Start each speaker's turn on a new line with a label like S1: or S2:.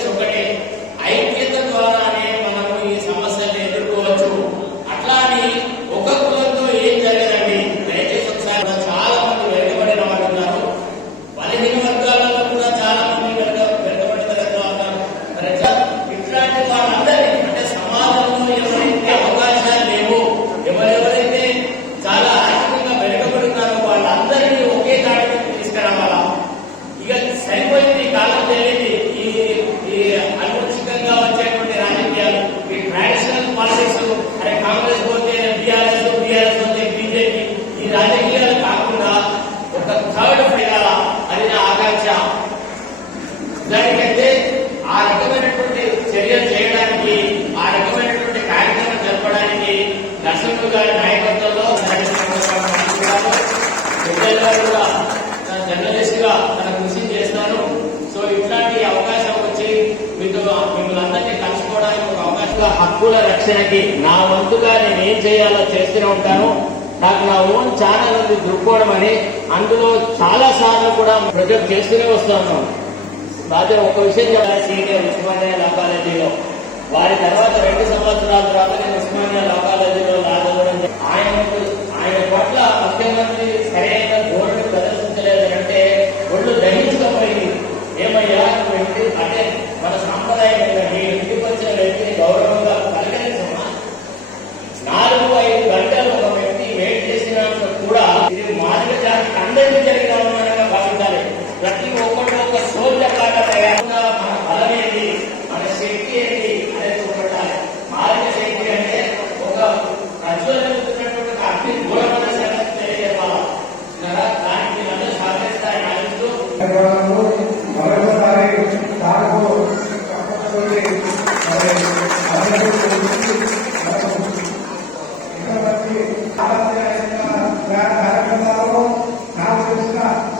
S1: somebody అది ఆకాంక్ష దానికైతే ఆ రకమైనటువంటి చర్యలు చేయడానికి ఆ రకమైనటువంటి కార్యక్రమం జరపడానికి నరసింహ గారి నాయకత్వంలో కూడా జర్నలిస్ట్గా తన కృషి చేస్తాను. సో ఇట్లాంటి అవకాశం వచ్చి మీతో మిమ్మల్ని కలుసుకోవడానికి ఒక అవకాశం. హక్కుల రక్షణకి నా వంతుగా నేను ఏం చేయాలో చేస్తూనే ఉంటాను. నాకు నా ఓన్ ఛానల్ ఉంది దృక్కోణం అని. అందులో చాలా సార్లు కూడా ప్రొజెక్ట్ చేస్తూనే వస్తాను రాజా ఒక విషయం చెప్పాలి సీనియర్ ఉస్మానియా లా కాలేజీలో వారి తర్వాత రెండు సంవత్సరాల తర్వాత నేను ఉస్మానియా లా కాలేజీలో లా ఆయన జాతికి అందరికీ జరిగిన అవమానంగా భావించాలి. ప్రతి ఒక్కరు ఒక సోల్జర్ లాగా తయారుగా మన బలం ఏంటి మన శక్తి ఏంటి అనేది చూపెట్టాలి మానవ శక్తి అంటే ఒక ప్రజ్వలిస్తున్నటువంటి అగ్ని దూరమైన సంగతి తెలియజేయాలి కదా? దానికి మీరందరూ సహకరిస్తారని